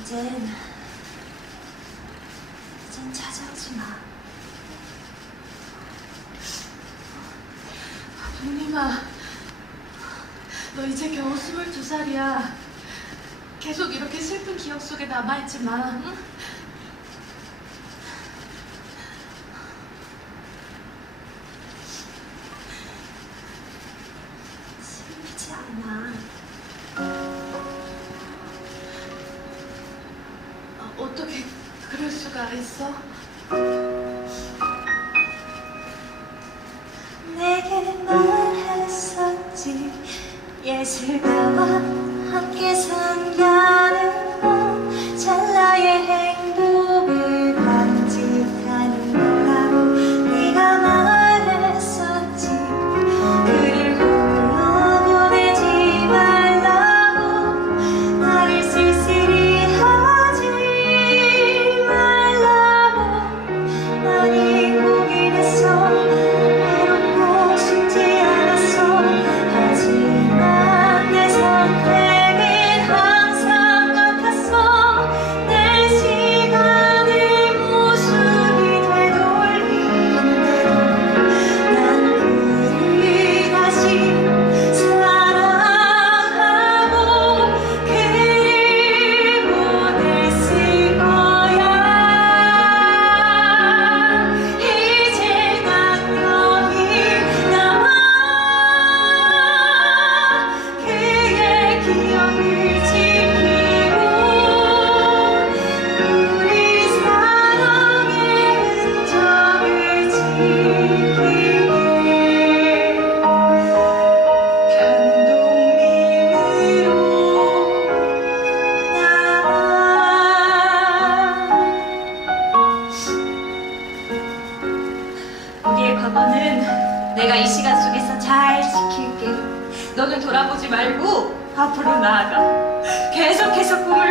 이젠 이젠 찾아오지 마. 동림아, 너 이제 겨우 22살이야. 계속 이렇게 슬픈 기억 속에 남아있지 마, 응? 슬프지 않아. 그럴 수가 있어? 내게 말했었지 예술가와 함께 산다 우리의 과거는 내가 이 시간 속에서 잘 지킬게. 너는 돌아보지 말고 앞으로 나아가. 계속해서 꿈을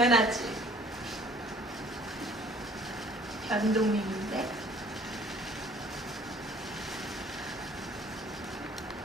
당연하지. 변동민인데.